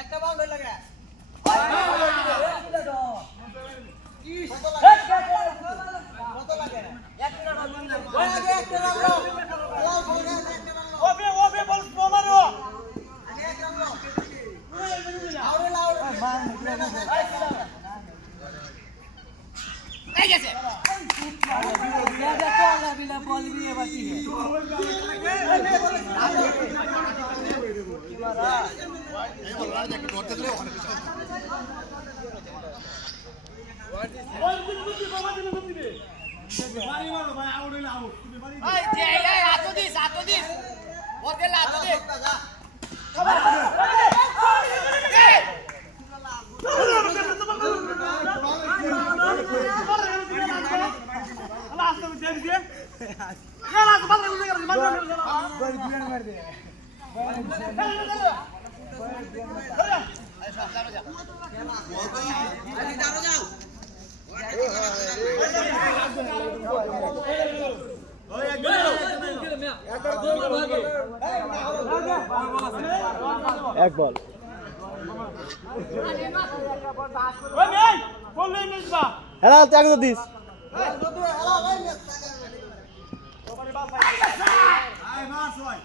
একটা বল লাগে কত লাগে একটা ওই আগে একটা রাখো ওবে ওবে বল মারো আগে একটা রাখো আউরে লাউ এই গেছে এটা তো বিনা বল দিয়ে বাকি এই বল আর দেখতে ধরতে দিলে ওখানে কিছু ওই বুদ্ধি বাবা দিন বুদ্ধি মারি মারো ভাই আউট হইলে আউট তুমি মারি এই যে এই আতো দিস ওর গেল আতো দিস এক বল হেলা ত্যাগ দিস আয় মাস হয়